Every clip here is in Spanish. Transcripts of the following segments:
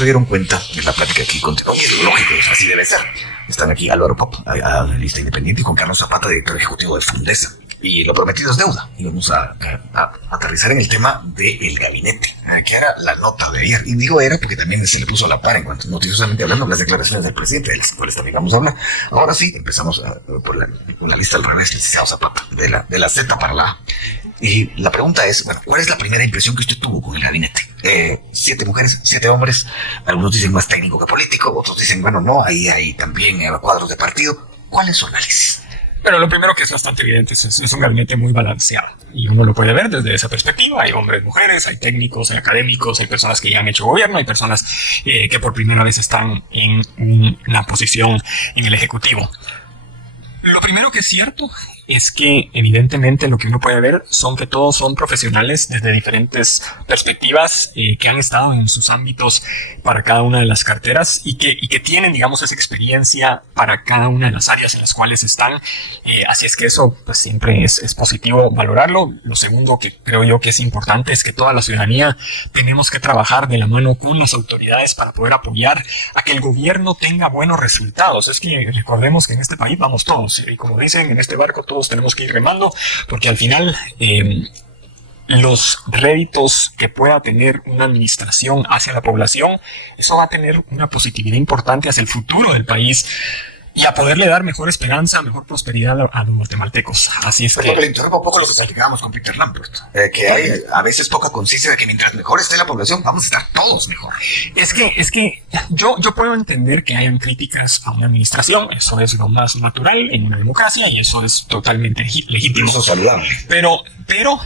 se dieron cuenta en la plática aquí con oye, lógico, así debe ser. Están aquí Álvaro Pop, analista independiente, y Juan Carlos Zapata, director ejecutivo de Fundesa. Y lo prometido es deuda. Y vamos a aterrizar en el tema del gabinete, que era la nota de ayer. Y digo era porque también se le puso a la par en cuanto noticiosamente hablando las declaraciones del presidente, de las cuales también vamos a hablar. Ahora sí, empezamos por la lista al revés, licenciado Zapata, de la Z para la A. Y la pregunta es, bueno, ¿cuál es la primera impresión que usted tuvo con el gabinete? 7 mujeres, 7 hombres, algunos dicen más técnico que político, otros dicen, bueno, no, ahí hay también cuadros de partido. ¿Cuál es su análisis? Pero lo primero que es bastante evidente es un gabinete muy balanceado y uno lo puede ver desde esa perspectiva. Hay hombres, mujeres, hay técnicos, hay académicos, hay personas que ya han hecho gobierno, hay personas que por primera vez están en una posición en el Ejecutivo. Lo primero que es cierto es que evidentemente lo que uno puede ver son que todos son profesionales desde diferentes perspectivas que han estado en sus ámbitos para cada una de las carteras y que tienen, digamos, esa experiencia para cada una de las áreas en las cuales están. Así es que eso pues, siempre es positivo valorarlo. Lo segundo que creo yo que es importante es que toda la ciudadanía tenemos que trabajar de la mano con las autoridades para poder apoyar a que el gobierno tenga buenos resultados. Es que recordemos que en este país vamos todos y como dicen, en este barco todos tenemos que ir remando, porque al final los réditos que pueda tener una administración hacia la población, eso va a tener una positividad importante hacia el futuro del país y a poderle dar mejor esperanza, mejor prosperidad a los guatemaltecos. Así es que... le interrumpo un poco lo que platicábamos con Peter Lambert, que hay a veces poca conciencia de que mientras mejor esté la población, vamos a estar todos mejor. Es que yo puedo entender que hayan críticas a una administración, eso es lo más natural en una democracia y eso es totalmente legítimo. Eso es saludable. Pero creo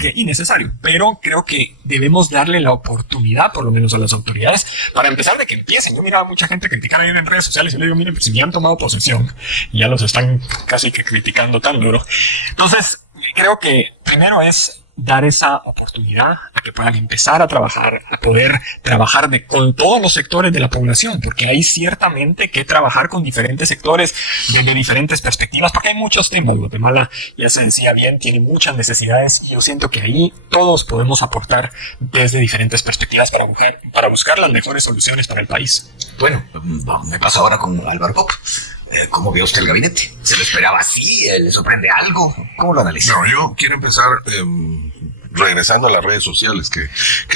que innecesario, pero creo que debemos darle la oportunidad, por lo menos a las autoridades, para empezar de que empiecen. Yo miraba a mucha gente criticar ahí en redes sociales y le digo, miren, pues si ya han tomado posesión, ya los están casi que criticando tan duro. Entonces, creo que primero es dar esa oportunidad a que puedan empezar a trabajar, a poder trabajar con todos los sectores de la población, porque hay ciertamente que trabajar con diferentes sectores desde diferentes perspectivas, porque hay muchos temas. Guatemala, ya se decía bien, tiene muchas necesidades y yo siento que ahí todos podemos aportar desde diferentes perspectivas para buscar las mejores soluciones para el país. Bueno, me paso ahora con Álvaro Pop. ¿Cómo ve usted el gabinete? ¿Se lo esperaba así? ¿Le sorprende algo? ¿Cómo lo analiza? No, yo quiero empezar regresando a las redes sociales que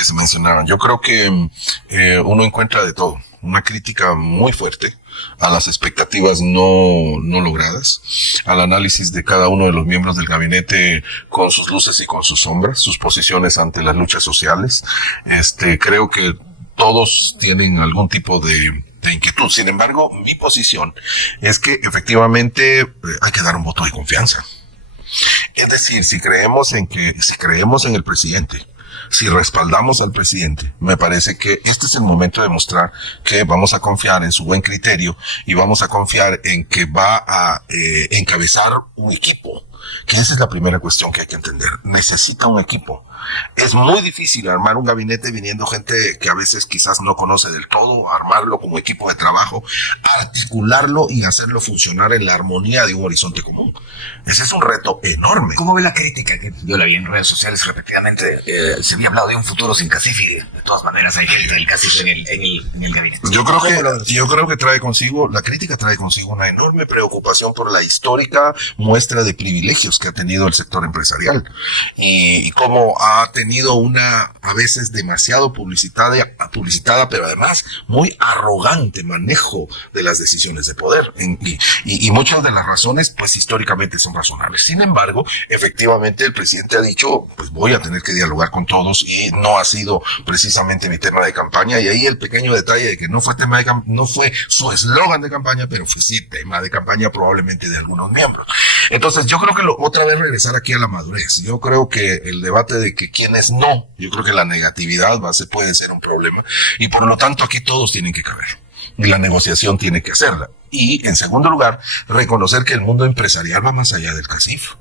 se mencionaron. Yo creo que uno encuentra de todo. Una crítica muy fuerte a las expectativas no logradas, al análisis de cada uno de los miembros del gabinete con sus luces y con sus sombras, sus posiciones ante las luchas sociales. Creo que todos tienen algún tipo de inquietud. Sin embargo, mi posición es que efectivamente hay que dar un voto de confianza. Es decir, si creemos en el presidente, si respaldamos al presidente, me parece que este es el momento de mostrar que vamos a confiar en su buen criterio y vamos a confiar en que va a encabezar un equipo, que esa es la primera cuestión que hay que entender. Necesita un equipo. Es muy difícil armar un gabinete viniendo gente que a veces quizás no conoce del todo, armarlo como equipo de trabajo, articularlo y hacerlo funcionar en la armonía de un horizonte común. Ese es un reto enorme. ¿Cómo ve la crítica que yo la vi en redes sociales repetidamente? Se había hablado de un futuro sin cacife. De todas maneras hay gente del cacife en el gabinete. Yo creo que la crítica trae consigo una enorme preocupación por la histórica muestra de privilegios que ha tenido el sector empresarial y cómo ha tenido una a veces demasiado publicitada, pero además muy arrogante manejo de las decisiones de poder. Y muchas de las razones, pues históricamente son razonables. Sin embargo, efectivamente el presidente ha dicho, pues voy a tener que dialogar con todos y no ha sido precisamente mi tema de campaña. Y ahí el pequeño detalle de que no fue su eslogan de campaña, pero fue sí tema de campaña probablemente de algunos miembros. Entonces yo creo que otra vez regresar aquí a la madurez. Yo creo que el debate de que quienes no, yo creo que la negatividad puede ser un problema y por lo tanto aquí todos tienen que caber y la negociación tiene que hacerla. Y en segundo lugar, reconocer que el mundo empresarial va más allá del CACIF.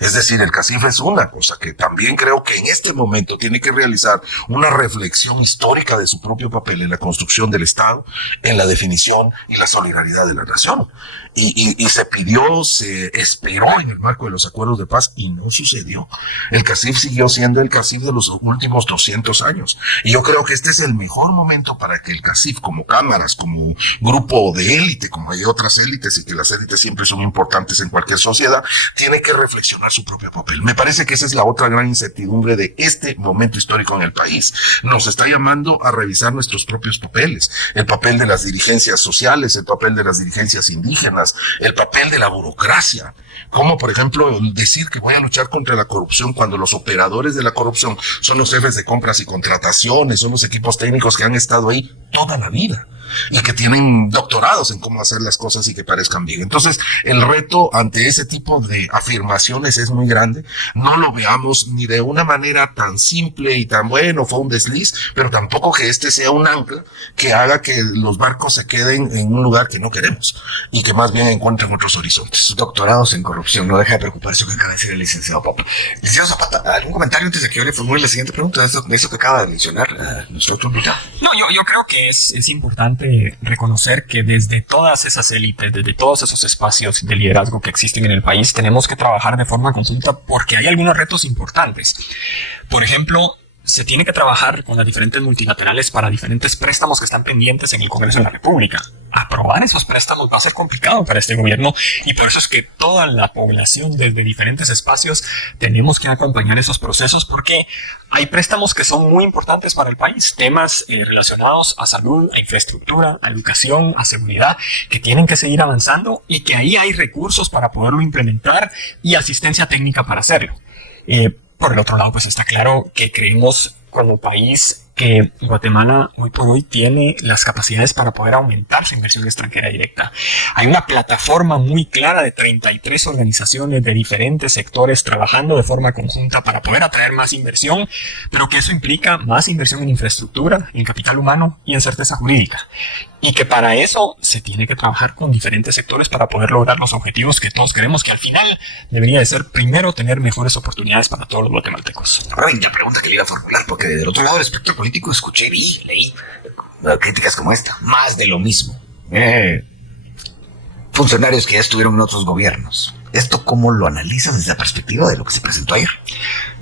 Es decir, el CACIF es una cosa que también creo que en este momento tiene que realizar una reflexión histórica de su propio papel en la construcción del Estado, en la definición y la solidaridad de la nación. Y se pidió, se esperó en el marco de los acuerdos de paz y no sucedió. El CACIF siguió siendo el CACIF de los últimos 200 años. Y yo creo que este es el mejor momento para que el CACIF, como cámaras, como grupo de élite, como hay otras élites y que las élites siempre son importantes en cualquier sociedad, tiene que reflexionar su propio papel. Me parece que esa es la otra gran incertidumbre de este momento histórico en el país. Nos está llamando a revisar nuestros propios papeles, el papel de las dirigencias sociales, el papel de las dirigencias indígenas, el papel de la burocracia. Como, por ejemplo, decir que voy a luchar contra la corrupción cuando los operadores de la corrupción son los jefes de compras y contrataciones, son los equipos técnicos que han estado ahí toda la vida y que tienen doctorados en cómo hacer las cosas y que parezcan bien. Entonces, el reto ante ese tipo de afirmaciones es muy grande. No lo veamos ni de una manera tan simple y tan bueno, fue un desliz, pero tampoco que este sea un ancla que haga que los barcos se queden en un lugar que no queremos y que más bien encuentren otros horizontes. Doctorados en corrupción, no deja de preocuparse lo que acaba de decir el licenciado Pop. Licenciado Zapata, ¿algún comentario antes de que yo le formule la siguiente pregunta de eso que acaba de mencionar nuestro otro invitado? No, yo creo que es importante reconocer que desde todas esas élites, desde todos esos espacios de liderazgo que existen en el país, tenemos que trabajar de forma conjunta porque hay algunos retos importantes. Por ejemplo, se tiene que trabajar con las diferentes multilaterales para diferentes préstamos que están pendientes en el Congreso de la República. Aprobar esos préstamos va a ser complicado para este gobierno y por eso es que toda la población desde diferentes espacios tenemos que acompañar esos procesos porque hay préstamos que son muy importantes para el país, temas relacionados a salud, a infraestructura, a educación, a seguridad, que tienen que seguir avanzando y que ahí hay recursos para poderlo implementar y asistencia técnica para hacerlo. Por el otro lado, pues está claro que creemos como país que Guatemala hoy por hoy tiene las capacidades para poder aumentar su inversión extranjera directa. Hay una plataforma muy clara de 33 organizaciones de diferentes sectores trabajando de forma conjunta para poder atraer más inversión, pero que eso implica más inversión en infraestructura, en capital humano y en certeza jurídica. Y que para eso se tiene que trabajar con diferentes sectores para poder lograr los objetivos que todos queremos, que al final debería de ser primero tener mejores oportunidades para todos los guatemaltecos. Ahora bien, la pregunta que le iba a formular, porque del otro lado del espectro político escuché y leí críticas como esta, más de lo mismo. Funcionarios que ya estuvieron en otros gobiernos. ¿Esto cómo lo analiza desde la perspectiva de lo que se presentó ayer?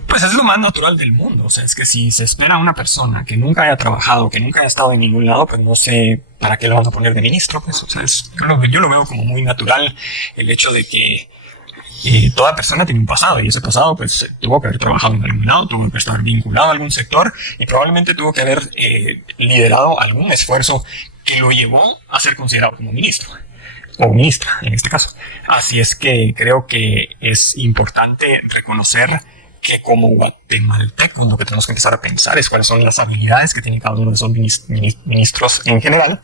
Pues es lo más natural del mundo. O sea, es que si se espera a una persona que nunca haya trabajado, que nunca haya estado en ningún lado, pues no sé para qué lo van a poner de ministro. Pues, o sea, yo lo veo como muy natural el hecho de que toda persona tiene un pasado y ese pasado pues tuvo que haber trabajado en algún lado, tuvo que estar vinculado a algún sector y probablemente tuvo que haber liderado algún esfuerzo que lo llevó a ser considerado como ministro o ministra en este caso. Así es que creo que es importante reconocer que como guatemaltecos lo que tenemos que empezar a pensar es cuáles son las habilidades que tiene cada uno de esos ministros en general,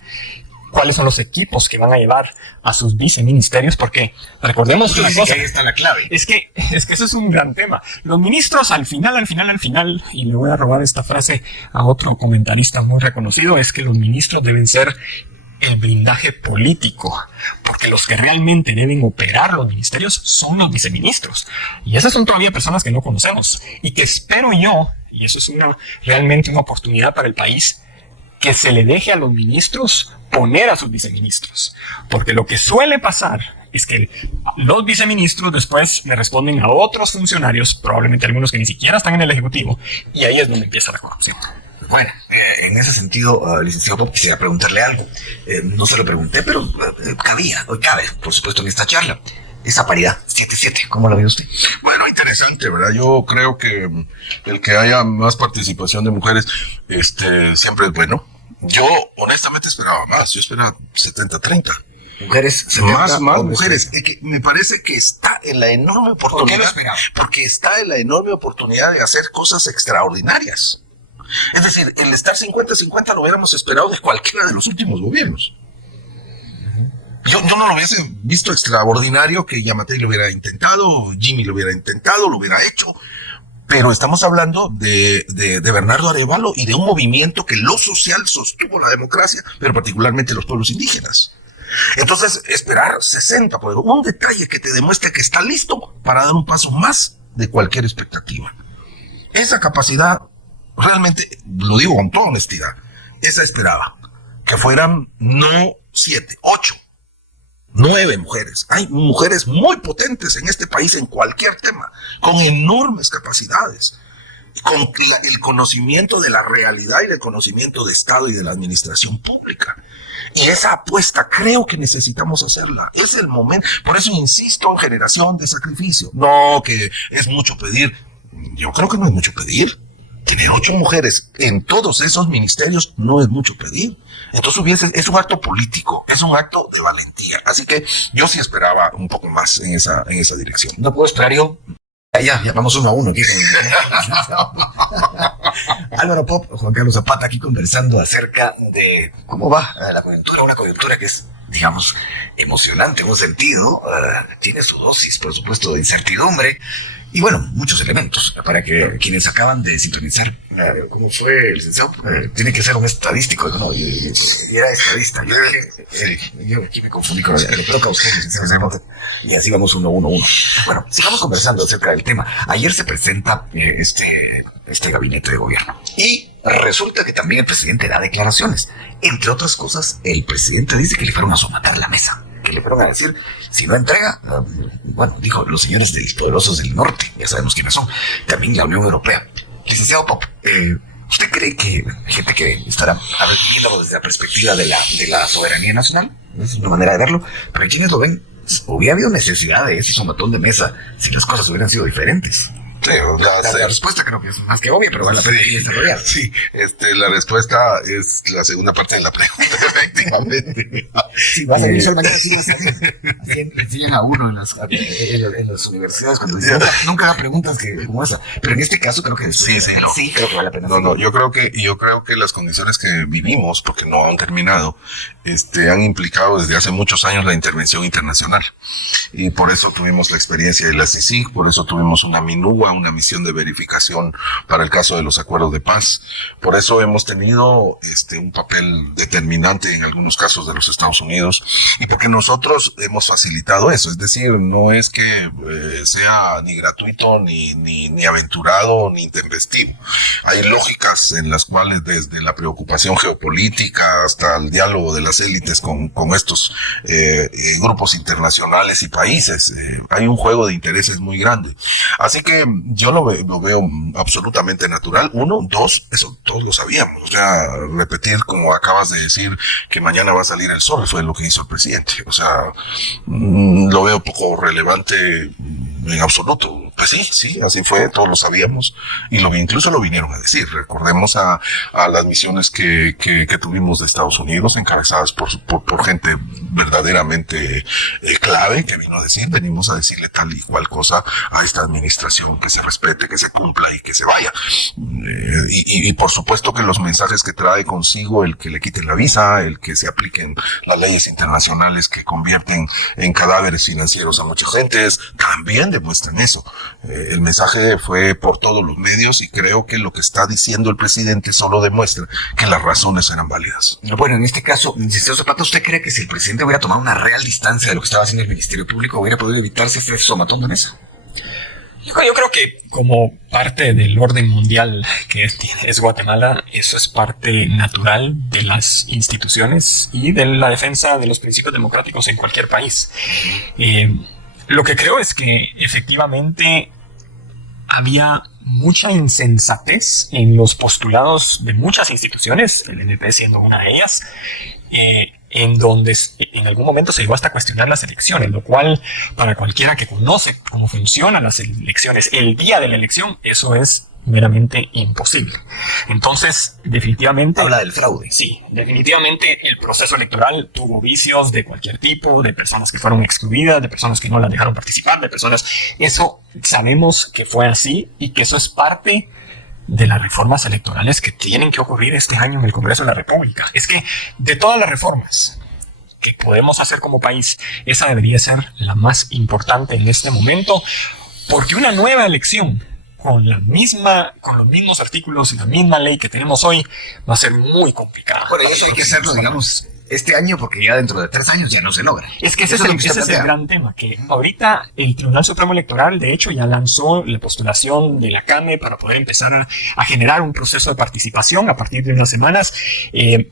cuáles son los equipos que van a llevar a sus viceministerios, porque recordemos una cosa, ahí está la clave. es que eso es un gran tema. Los ministros al final, y le voy a robar esta frase a otro comentarista muy reconocido, es que los ministros deben ser el blindaje político, porque los que realmente deben operar los ministerios son los viceministros, y esas son todavía personas que no conocemos, y que espero yo, y eso es realmente una oportunidad para el país, que se le deje a los ministros poner a sus viceministros, porque lo que suele pasar es que los viceministros después le responden a otros funcionarios, probablemente algunos que ni siquiera están en el Ejecutivo, y ahí es donde empieza la corrupción. Bueno, en ese sentido, licenciado Pop, quisiera preguntarle algo. No se lo pregunté, pero cabe, por supuesto, en esta charla. Esa paridad, 7-7, ¿cómo la ve usted? Bueno, interesante, ¿verdad? Yo creo que el que haya más participación de mujeres, siempre es bueno. Yo, honestamente, esperaba más. Yo esperaba 70-30. Mujeres, 70, más mujeres. Que me parece que está en la enorme oportunidad. ¿Por qué lo esperaba? Porque está en la enorme oportunidad de hacer cosas extraordinarias. Es decir, el estar 50-50 lo hubiéramos esperado de cualquiera de los últimos gobiernos. Yo no lo hubiese visto extraordinario que Yamatei lo hubiera intentado, Jimmy lo hubiera intentado, lo hubiera hecho, pero estamos hablando de Bernardo Arévalo y de un movimiento que lo social sostuvo la democracia, pero particularmente los pueblos indígenas. Entonces, esperar 60, por ejemplo, un detalle que te demuestre que está listo para dar un paso más de cualquier expectativa. Esa capacidad, realmente, lo digo con toda honestidad, esa esperaba, que fueran no 7, 8, 9 mujeres. Hay mujeres muy potentes en este país en cualquier tema, con enormes capacidades, con el conocimiento de la realidad y el conocimiento de Estado y de la administración pública. Y esa apuesta creo que necesitamos hacerla. Es el momento. Por eso insisto en generación de sacrificio. No, que es mucho pedir. Yo creo que no es mucho pedir. Tener 8 mujeres en todos esos ministerios no es mucho pedir. Entonces es un acto político, es un acto de valentía. Así que yo sí esperaba un poco más en esa dirección. No puedo esperar yo. Ya vamos 1-1 aquí. Álvaro Pop, Juan Carlos Zapata aquí conversando acerca de cómo va la coyuntura, una coyuntura que es, digamos, emocionante en un sentido, tiene su dosis, por supuesto, de incertidumbre y bueno, muchos elementos para que quienes acaban de sintonizar, ¿cómo fue el licenciado? Tiene que ser un estadístico, ¿no? Y era estadista. Yo aquí me confundí con lo que toca a usted, licenciado. Y así vamos 1-1-1. Bueno, sigamos conversando acerca del tema. Ayer se presenta este gabinete de gobierno. Y resulta que también el presidente da declaraciones. Entre otras cosas, el presidente dice que le fueron a somatar la mesa. Que le fueron a decir, si no entrega, bueno, dijo los señores de los poderosos del norte, ya sabemos quiénes son, también la Unión Europea. Licenciado Pop, ¿usted cree que hay gente que estará viéndolo desde la perspectiva de la soberanía nacional? Es una manera de verlo, pero hay quienes lo ven. Hubiera habido necesidad de ese somatón de mesa si las cosas hubieran sido diferentes. Sí, la respuesta creo que es más que obvia, pero vale la pena desarrollar. Sí, la respuesta es la segunda parte de la pregunta, efectivamente. Sí, vas a ir mañana, sí, así le enseñan a uno en las universidades cuando dicen, nunca haga preguntas como esa. Pero en este caso creo que sí, creo que vale la pena. No, yo creo que las condiciones que vivimos, porque no han terminado, han implicado desde hace muchos años la intervención internacional. Y por eso tuvimos la experiencia de la CICIG, por eso tuvimos una MINUA, una misión de verificación para el caso de los acuerdos de paz. Por eso hemos tenido un papel determinante en algunos casos de los Estados Unidos y porque nosotros hemos facilitado eso. Es decir, no es que sea ni gratuito, ni aventurado, ni intempestivo. Hay lógicas en las cuales desde la preocupación geopolítica hasta el diálogo de las élites con estos grupos internacionales y países, hay un juego de intereses muy grande. Así que yo lo veo absolutamente natural. 1, 2, eso todos lo sabíamos. O sea, repetir como acabas de decir que mañana va a salir el sol fue lo que hizo el presidente. O sea, lo veo poco relevante en absoluto. Pues sí, así fue, todos lo sabíamos y incluso lo vinieron a decir. Recordemos a las misiones que tuvimos de Estados Unidos encabezadas por gente verdaderamente clave que vino a decir, venimos a decirle tal y cual cosa a esta administración, que se respete, que se cumpla y que se vaya. Y por supuesto que los mensajes que trae consigo el que le quiten la visa, el que se apliquen las leyes internacionales que convierten en cadáveres financieros a muchas gentes, también demuestran eso. El mensaje fue por todos los medios y creo que lo que está diciendo el presidente solo demuestra que las razones eran válidas. Bueno, en este caso, licenciado Zapata, ¿usted cree que si el presidente hubiera tomado una real distancia de lo que estaba haciendo el Ministerio Público hubiera podido evitarse ese somatón de mesa? Yo creo que como parte del orden mundial que es Guatemala, eso es parte natural de las instituciones y de la defensa de los principios democráticos en cualquier país. Lo que creo es que efectivamente había mucha insensatez en los postulados de muchas instituciones, el NP siendo una de ellas, en donde en algún momento se llegó hasta cuestionar las elecciones, lo cual para cualquiera que conoce cómo funcionan las elecciones el día de la elección, eso es meramente imposible. Entonces, definitivamente... Habla del fraude. Sí, definitivamente el proceso electoral tuvo vicios de cualquier tipo, de personas que fueron excluidas, de personas que no las dejaron participar, de personas... Eso sabemos que fue así y que eso es parte de las reformas electorales que tienen que ocurrir este año en el Congreso de la República. Es que de todas las reformas que podemos hacer como país, esa debería ser la más importante en este momento, porque una nueva elección con los mismos artículos y la misma ley que tenemos hoy va a ser muy complicada. Por eso hay que hacerlo, digamos, este año porque ya dentro de 3 años ya no se logra. Es que ese es el gran tema, que ahorita el Tribunal Supremo Electoral, de hecho, ya lanzó la postulación de la CAME para poder empezar a generar un proceso de participación a partir de unas semanas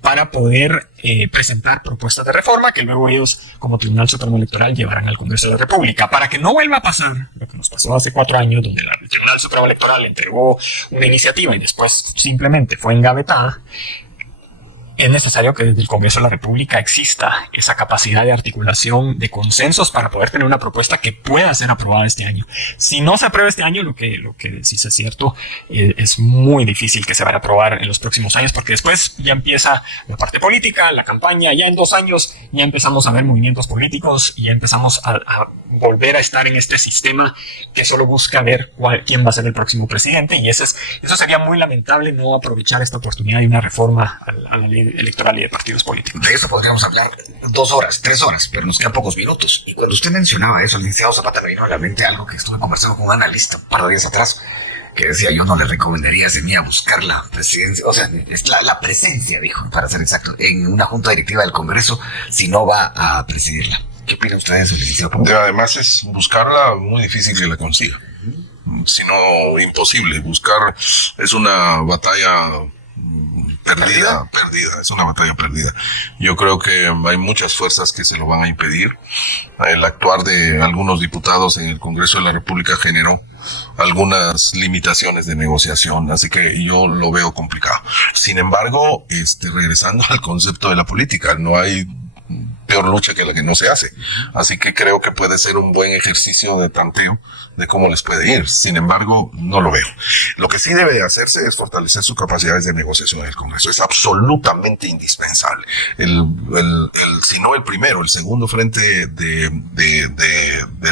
para poder presentar propuestas de reforma que luego ellos, como Tribunal Supremo Electoral, llevarán al Congreso de la República. Para que no vuelva a pasar lo que nos pasó hace 4 años, donde el Tribunal Supremo Electoral entregó una iniciativa y después simplemente fue engavetada, es necesario que desde el Congreso de la República exista esa capacidad de articulación de consensos para poder tener una propuesta que pueda ser aprobada este año. Si no se aprueba este año, lo que decís es cierto, es muy difícil que se vaya a aprobar en los próximos años, porque después ya empieza la parte política, la campaña, ya en 2 años ya empezamos a ver movimientos políticos y ya empezamos a volver a estar en este sistema que solo busca ver quién va a ser el próximo presidente, y eso sería muy lamentable, no aprovechar esta oportunidad de una reforma a la ley electoral y de partidos políticos. De eso podríamos hablar 2 horas, 3 horas, pero nos quedan pocos minutos. Y cuando usted mencionaba eso, licenciado Zapata, me vino a la mente algo que estuve conversando con un analista un par de días atrás, que decía: yo no le recomendaría a mí a buscar la presidencia, o sea, es la presencia, dijo, para ser exacto, en una junta directiva del Congreso si no va a presidirla. ¿Qué opina usted de eso, licenciado? Además, es buscarla muy difícil que la consiga, sino imposible. Buscar es una batalla perdida, es una batalla perdida. Yo creo que hay muchas fuerzas que se lo van a impedir. El actuar de algunos diputados en el Congreso de la República generó algunas limitaciones de negociación, así que yo lo veo complicado. Sin embargo, regresando al concepto de la política, no hay peor lucha que la que no se hace. Así que creo que puede ser un buen ejercicio de tanteo de cómo les puede ir. Sin embargo, no lo veo. Lo que sí debe de hacerse es fortalecer sus capacidades de negociación en el Congreso. Es absolutamente indispensable. Si no el primero, el segundo frente de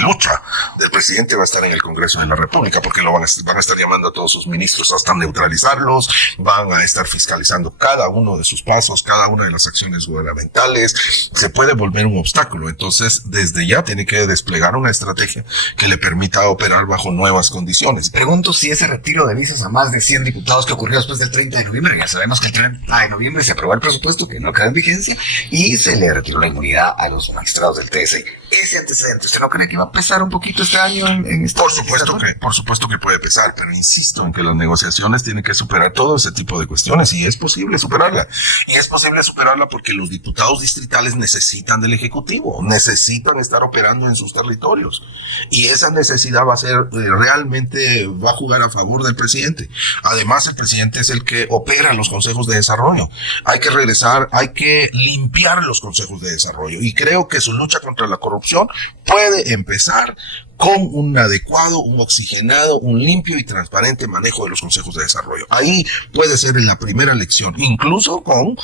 lucha del presidente va a estar en el Congreso de la República, porque van a estar llamando a todos sus ministros hasta neutralizarlos, van a estar fiscalizando cada uno de sus pasos, cada una de las acciones gubernamentales. Se puede volver un obstáculo. Entonces, desde ya tiene que desplegar una estrategia que le permita operar bajo nuevas condiciones. Pregunto si ese retiro de visas a más de 100 diputados que ocurrió después del 30 de noviembre, ya sabemos que el 30 de noviembre se aprobó el presupuesto que no queda en vigencia y se le retiró la inmunidad a los magistrados del TSE. Ese antecedente, ¿usted no cree que va a pesar un poquito este año en esta Por supuesto que puede pesar, pero insisto en que las negociaciones tienen que superar todo ese tipo de cuestiones, y es posible superarla. Y es posible superarla porque los diputados distritales necesitan del Ejecutivo, necesitan estar operando en sus territorios. Y esa necesidad va a ser, realmente va a jugar a favor del presidente. Además, el presidente es el que opera los consejos de desarrollo. Hay que regresar, hay que limpiar los consejos de desarrollo. Y creo que su lucha contra la corrupción puede empezar con un adecuado, un oxigenado, un limpio y transparente manejo de los consejos de desarrollo. Ahí puede ser en la primera lección, incluso con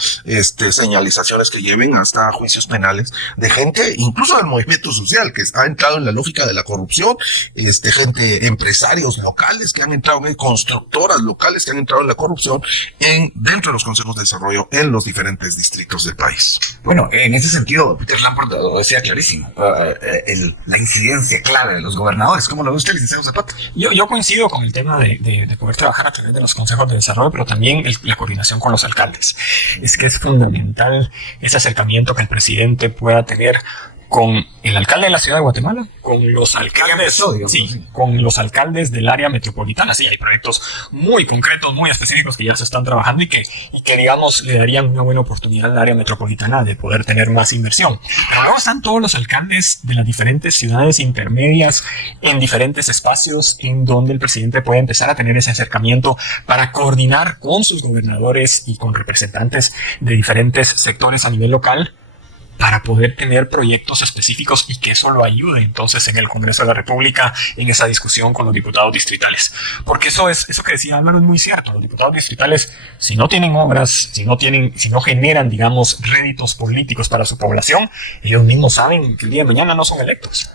señalizaciones que lleven hasta juicios penales de gente, incluso del movimiento social, que ha entrado en la lógica de la corrupción, empresarios locales que han entrado, constructoras locales que han entrado en la corrupción dentro de los consejos de desarrollo en los diferentes distritos del país. Bueno, en ese sentido, Peter Lamport lo decía clarísimo, la incidencia clave de los gobernadores. ¿Cómo lo ve usted, licenciado Zapata? Yo coincido con el tema de poder trabajar a través de los consejos de desarrollo, pero también la coordinación con los alcaldes. Es que es fundamental ese acercamiento que el presidente pueda tener con el alcalde de la ciudad de Guatemala, con los alcaldes, con los alcaldes del área metropolitana. Sí, hay proyectos muy concretos, muy específicos que ya se están trabajando y que digamos le darían una buena oportunidad al área metropolitana de poder tener más inversión. Pero luego están todos los alcaldes de las diferentes ciudades intermedias en diferentes espacios en donde el presidente puede empezar a tener ese acercamiento para coordinar con sus gobernadores y con representantes de diferentes sectores a nivel local, para poder tener proyectos específicos y que eso lo ayude entonces en el Congreso de la República en esa discusión con los diputados distritales. Porque eso que decía Álvaro es muy cierto. Los diputados distritales, si no tienen obras, si no generan, digamos, réditos políticos para su población, ellos mismos saben que el día de mañana no son electos.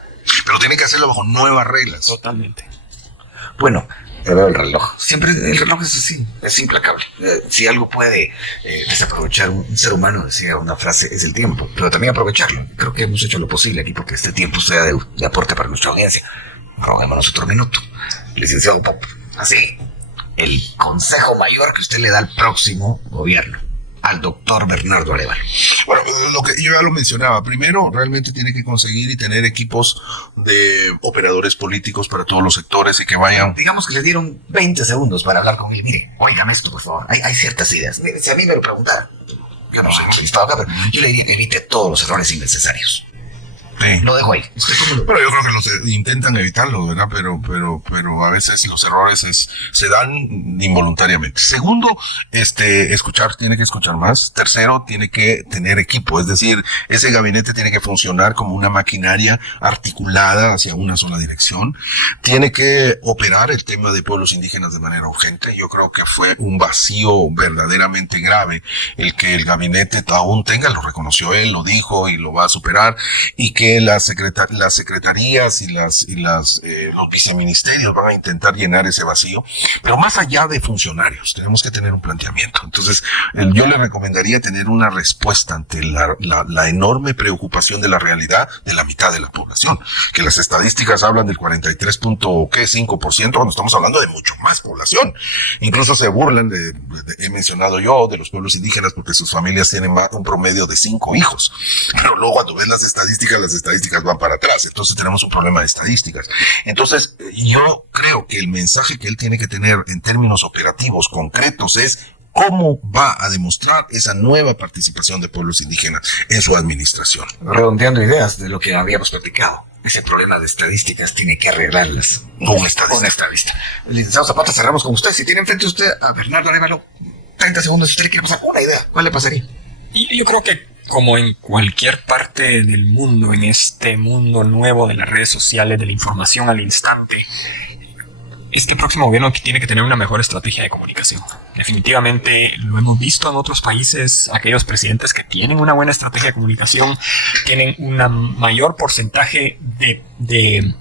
Pero tienen que hacerlo bajo nuevas reglas. Totalmente. Bueno, te veo el reloj. Siempre el reloj es así, es implacable. Si algo puede desaprovechar un ser humano, decía una frase, es el tiempo, pero también aprovecharlo. Creo que hemos hecho lo posible aquí porque este tiempo sea de aporte para nuestra audiencia. Roguémonos otro minuto. Licenciado Pop, así, el consejo mayor que usted le da al próximo gobierno. al doctor Bernardo Arévalo? Bueno, lo que yo ya lo mencionaba. Primero, realmente tiene que conseguir y tener equipos de operadores políticos para todos los sectores y que vayan. Digamos que le dieron 20 segundos para hablar con él. Mire, óigame esto, por favor. Hay ciertas ideas. Mire, si a mí me lo preguntaran, yo no sé si estaba acá, pero yo le diría que evite todos los errores innecesarios. Sí. Lo dejo ahí. Pero yo creo que intentan evitarlo, ¿verdad? Pero a veces los errores se dan involuntariamente. Segundo, tiene que escuchar más. Tercero, tiene que tener equipo. Es decir, ese gabinete tiene que funcionar como una maquinaria articulada hacia una sola dirección. Tiene que operar el tema de pueblos indígenas de manera urgente. Yo creo que fue un vacío verdaderamente grave el que el gabinete aún tenga, lo reconoció él, lo dijo y lo va a superar, y que las secretarías y los viceministerios van a intentar llenar ese vacío. Pero más allá de funcionarios, tenemos que tener un planteamiento. Entonces, yo le recomendaría tener una respuesta ante la enorme preocupación de la realidad de la mitad de la población, que las estadísticas hablan del 43.5%, cuando estamos hablando de mucho más población. Incluso se burlan he mencionado yo, de los pueblos indígenas, porque sus familias tienen un promedio de 5 hijos. Pero luego cuando ves las estadísticas van para atrás. Entonces tenemos un problema de estadísticas. Entonces yo creo que el mensaje que él tiene que tener en términos operativos concretos es cómo va a demostrar esa nueva participación de pueblos indígenas en su administración. Redondeando ideas de lo que habíamos platicado. Ese problema de estadísticas tiene que arreglarlas. Un estadista. Licenciado Zapata, cerramos con usted. Si tiene enfrente usted a Bernardo Arévalo, 30 segundos, si usted le quiere pasar una idea, ¿cuál le pasaría? Y yo creo que, como en cualquier parte del mundo, en este mundo nuevo de las redes sociales, de la información al instante, este próximo gobierno tiene que tener una mejor estrategia de comunicación. Definitivamente lo hemos visto en otros países. Aquellos presidentes que tienen una buena estrategia de comunicación tienen un mayor porcentaje de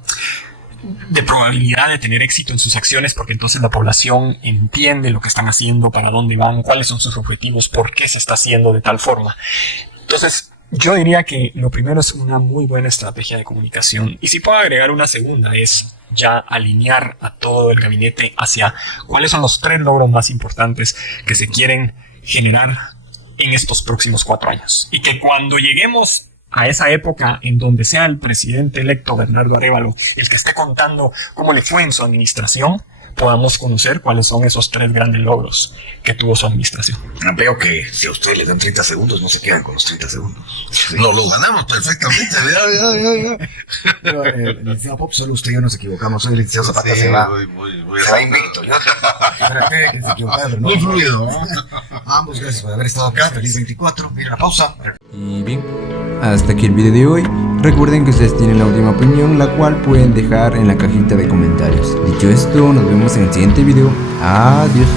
probabilidad de tener éxito en sus acciones, porque entonces la población entiende lo que están haciendo, para dónde van, cuáles son sus objetivos, por qué se está haciendo de tal forma. Entonces, yo diría que lo primero es una muy buena estrategia de comunicación. Y si puedo agregar una segunda, es ya alinear a todo el gabinete hacia cuáles son los 3 logros más importantes que se quieren generar en estos próximos 4 años. Y que cuando lleguemos a esa época en donde sea el presidente electo Bernardo Arévalo el que esté contando cómo le fue en su administración, podamos conocer cuáles son esos 3 grandes logros que tuvo su administración. Veo que si a usted le dan 30 segundos, no se quedan con los 30 segundos. Sí. No, lo ganamos perfectamente. Pero, licenciado Pop, solo usted y yo nos equivocamos. Hoy el licenciado Zapata se va invicto. Yo que se equivocaron, ¿no? Muy fluido, ¿no? Ambos, gracias por haber estado acá. Feliz 24. Mira la pausa. Y bien, hasta aquí el video de hoy. Recuerden que ustedes tienen la última opinión, la cual pueden dejar en la cajita de comentarios. Dicho esto, nos vemos en el siguiente video. Adiós.